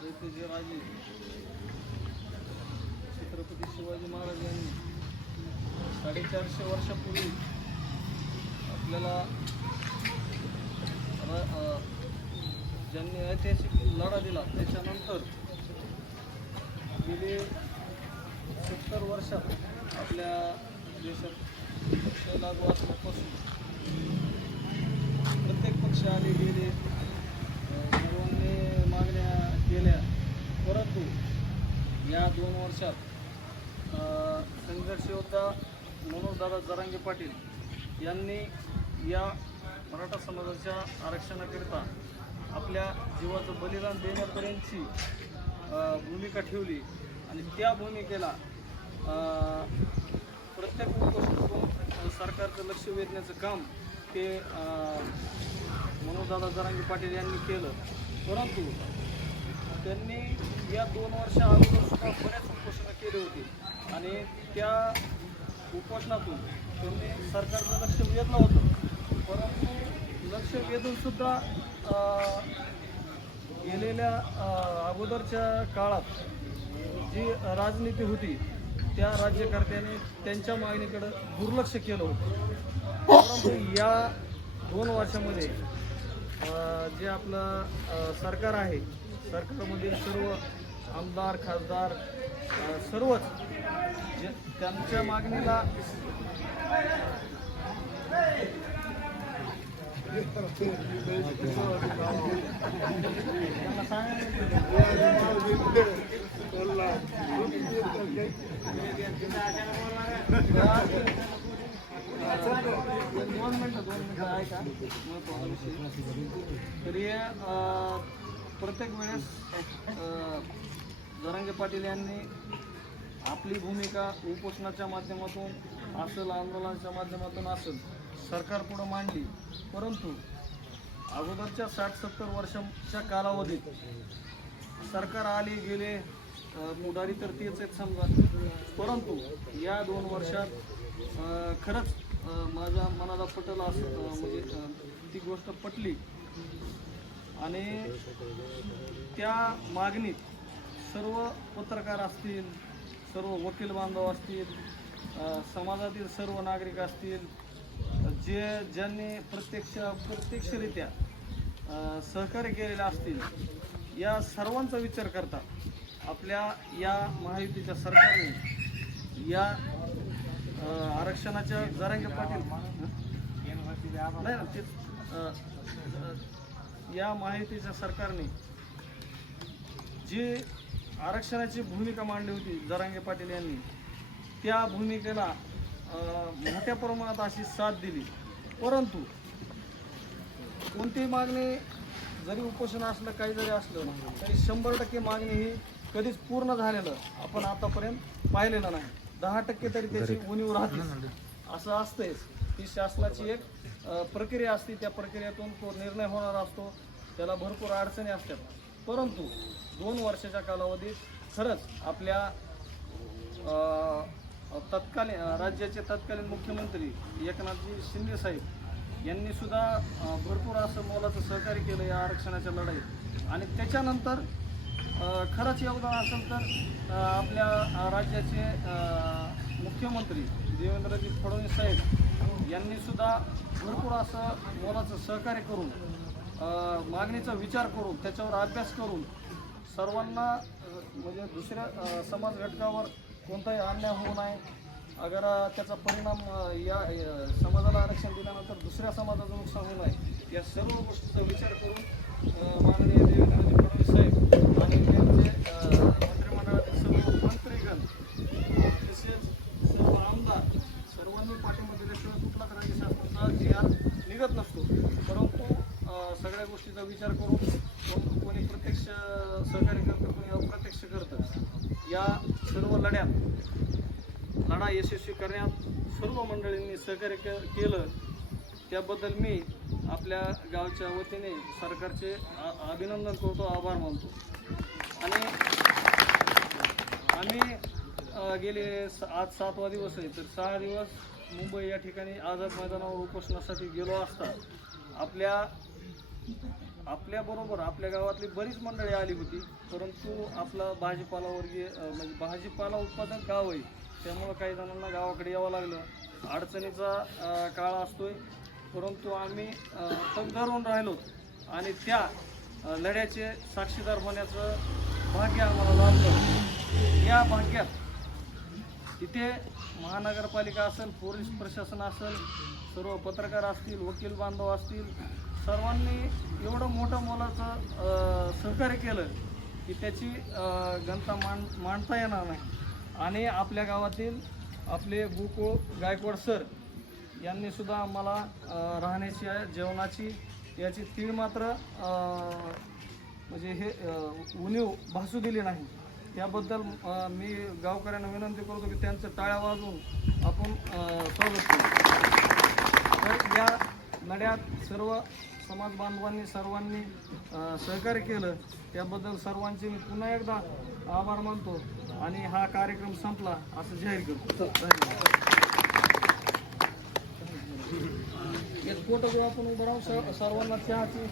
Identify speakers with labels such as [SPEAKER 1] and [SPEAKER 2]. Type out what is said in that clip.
[SPEAKER 1] राजे. छत्रपती शिवाजी महाराज यांनी साडेचारशे वर्षापूर्वी आपल्याला ज्यांनी ऐतिहासिक लढा दिला त्याच्यानंतर गेले सत्तर वर्षात आपल्या देशात पक्ष लागू असल्यापासून प्रत्येक पक्ष आले गेले अ, सर्वांनी मागण्या केल्या परंतु या दोन वर्षात संघर्षयोद्धा मनोजदादा जरांगे पाटील यांनी या मराठा समाजाच्या आरक्षणाकरिता आपल्या जीवाचं बलिदान देण्यापर्यंतची भूमिका ठेवली आणि त्या भूमिकेला प्रत्येक सरकारचं लक्ष वेधण्याचं काम ते मनोजदादा जरांगे पाटील यांनी केलं. परंतु त्यांनी या दोन वर्षा अगोदर सुद्धा बऱ्याच उपोषणं केली होती. आणि त्या उपोषणातून त्यांनी सरकारचं लक्ष वेधलं होतं. परंतु लक्ष वेधून सुद्धा गेलेल्या अगोदरच्या काळात जी राजनीती होती त्या राज्यकर्त्याने त्यांच्या मागणीकडं दुर्लक्ष केलं होतं. परंतु या दोन वर्षामध्ये जे आपलं सरकार आहे सरकारमधील सर्व आमदार खासदार सर्वच जे त्यांच्या मागणीला दोन मिनटं दोन मिनटं आहे का तरी प्रत्येक वेळेस जरांगे पाटील यांनी आपली भूमिका उपोषणाच्या माध्यमातून असेल आंदोलनाच्या माध्यमातून असेल सरकारपुढं मांडली. परंतु अगोदरच्या साठ सत्तर वर्षाच्या कालावधीत सरकार आले गेले अ, तर तेच आहेत समजा. परंतु या दोन वर्षात खरंच माझा माझ्या मनाला पटला असं म्हणजे ती गोष्ट पटली. आणि त्या मागणीत सर्व पत्रकार असतील सर्व वकील बांधव असतील समाजातील सर्व नागरिक असतील जे ज्यांनी प्रत्यक्ष प्रत्यक्षरित्या सहकार्य केलेले असतील या सर्वांचा विचार करता आपल्या या महायुतीच्या सरकारने या आरक्षणाच्या जरांगे पाटील नाही ना ते या महायुतीच्या सरकारने जी आरक्षणाची भूमिका मांडली होती जरांगे पाटील यांनी त्या भूमिकेला मोठ्या प्रमाणात अशी साथ दिली. परंतु कोणतीही मागणी जरी उपोषण असलं काही जरी असलं तरी शंभर टक्के मागणी ही कधीच पूर्ण झालेलं आपण आतापर्यंत पाहिलेलं नाही. दहा टक्के तरी त्याची उणीव राहते असं असतंच ही शासनाची एक प्रक्रिया असते. त्या प्रक्रियेतून तो निर्णय होणार असतो. त्याला भरपूर अडचणी असतात. परंतु दोन वर्षाच्या कालावधीत खरंच आपल्या तत्कालीन राज्याचे तत्कालीन मुख्यमंत्री एकनाथजी शिंदे साहेब यांनी सुद्धा भरपूर असं मोलाचं सहकार्य केलं या आरक्षणाच्या लढाईत. आणि त्याच्यानंतर खरंच योगदान असेल तर आपल्या राज्याचे मुख्यमंत्री देवेंद्रजी फडणवीस साहेब यांनी सुद्धा भरपूर असं मोलाचं सहकार्य करून मागणीचा विचार करून त्याच्यावर अभ्यास करून सर्वांना म्हणजे दुसऱ्या समाज घटकावर कोणताही अन्याय होऊ नये. अगर त्याचा परिणाम या समाजाला आरक्षण दिल्यानंतर दुसऱ्या समाजाचं नुकसान होऊ नये. या सर्व गोष्टीचा विचार करून अ, माननीय देवेंद्रजी फडणवीस साहेब आणि त्यांचे अ, मंत्रिमंडळातील सर्व मंत्रीगण अ, तसेच सर्व आमदार सर्वांनी पाठिंबा दिल्याशिवाय कुठलाच राज्यशासनाचा जी आर निघत नसतो. परंतु सगळ्या गोष्टीचा विचार करून कोणी प्रत्यक्ष सहकार्य करतं कोणी अप्रत्यक्ष करतं. या सर्व लढ्यात लढा यशस्वी करण्यात सर्व मंडळींनी सहकार्य केलं. त्याबद्दल मी आपल्या गावच्या वतीने सरकारचे अभिनंदन करतो आभार मानतो. आणि आम्ही गेले स- आज सातवा दिवस आहे तर सहा दिवस मुंबई या ठिकाणी आझाद मैदानावर उपोषणासाठी गेलो असता आपल्या आपल्याबरोबर आपल्या गावातली बरीच मंडळी आली होती परंतु आपला भाजीपाला वर्गीय म्हणजे भाजीपाला उत्पादक गाव आहे त्यामुळं काही जणांना गावाकडे यावं लागलं. अडचणीचा काळ असतोय परंतु आम्ही तगधरून धरून राहिलो आणि त्या लढ्याचे साक्षीदार होण्याचं भाग्य आम्हाला लाभलं. या भाग्यात इथे महानगरपालिका असेल पोलीस प्रशासन असेल सर्व पत्रकार असतील वकील बांधव असतील सर्वांनी एवढं मोठं मोलाचं सहकार्य केलं की त्याची घनता मान मांडता येणार नाही. आणि आपल्या गावातील आपले गोकुळ गायकवाड सर यांनी सुद्धा आम्हाला राहण्याची जेवणाची याची तीळ मात्र म्हणजे हे उणीव भासू दिली नाही. त्याबद्दल मी गावकऱ्यांना विनंती करतो की त्यांचं टाळ्या वाजवून आपण स्वागत करू. तर या लढ्यात सर्व समाज बांधवांनी सर्वांनी सहकार्य केलं. त्याबद्दल सर्वांचे मी पुन्हा एकदा आभार मानतो आणि हा कार्यक्रम संपला असं जाहीर करतो. धन्यवाद. एक फोटो आपण उभं राहू. सर्वांना चहाची